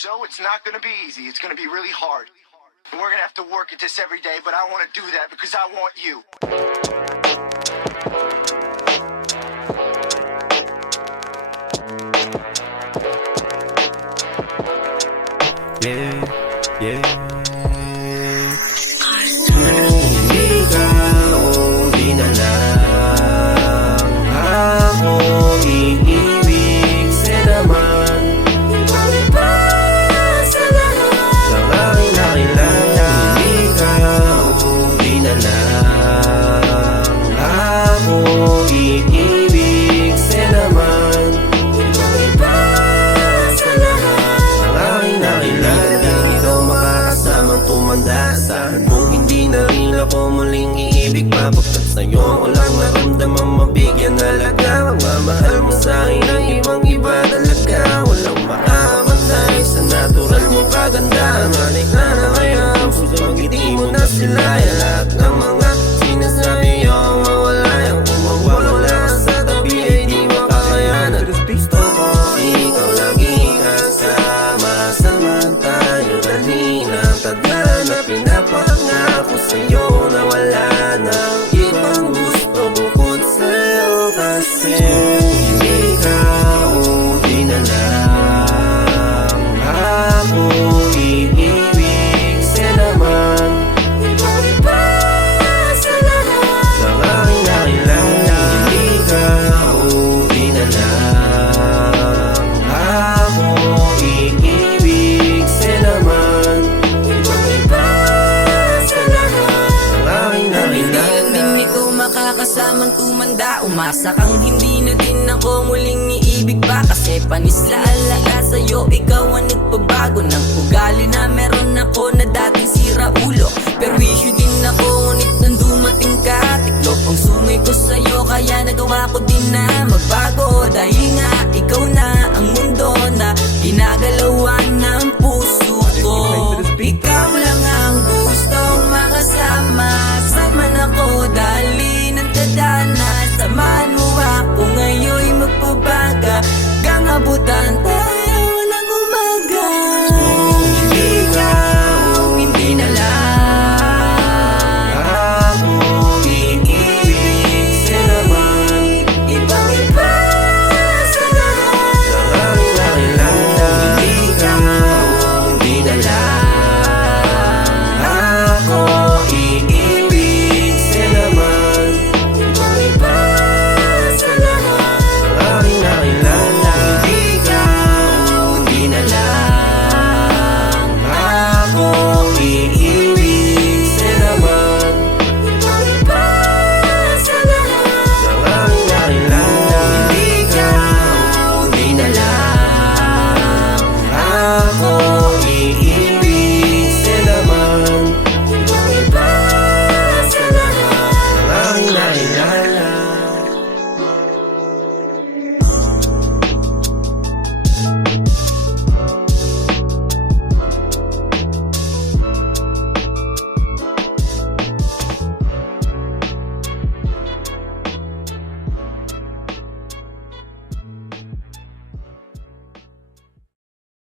So it's not gonna be easy. It's gonna be really hard. And we're gonna have to work at this every day, but I wanna do that because I want you. Yeah, yeah. Hindi ka o di na lang ako iibig sa naman. Ibang iba sa lahat ng aking nakilala. Hindi ka o di na lang ako iibig sa naman. Ibang iba sa lahat ng aking nakilala. Ikaw makakasamang tumanda. Saan kung hindi na rin ako muling iibig pa. Pagkat sa'yo walang maramdamang mabigyan halaga. Magmamahal mo sa'kin ang ibang iba talaga. Walang makamatay sa natural mo kagandahan. Halik na na kaya ang puso mag-iti mo na sila. Yung lahat ng mga sinasabi yung mawala. Yung kung mawala ka sa tabi ay di makakayanan. Gusto ko ikaw lagi kasama. Samantayo dali ng tadhana. Pinapangako sa'yo na wala nang ibang gusto bukod sa'yo. Kasi hindi ka o di na lang ako iibig sa naman. Ibang iba sa lahat ng aking nakilala. Hindi ka o di na lang ako iibig sa naman. Ibang iba sa lahat ng aking nakilala. Hindi lang din ikaw makakasamang tumanda. Umasa kang hindi na din ako muling iibig pa. Kasi panis laalaga sa'yo, ikaw ang nagpabago ng ugali na meron ako na dating sira ulo. Pero issue din ako, ngunit nang dumating ka, tiklop ang sungay ko sa'yo. Kaya nagawa ko din na magbago. Dahil nga ikaw na ang mundo na ginagalawan.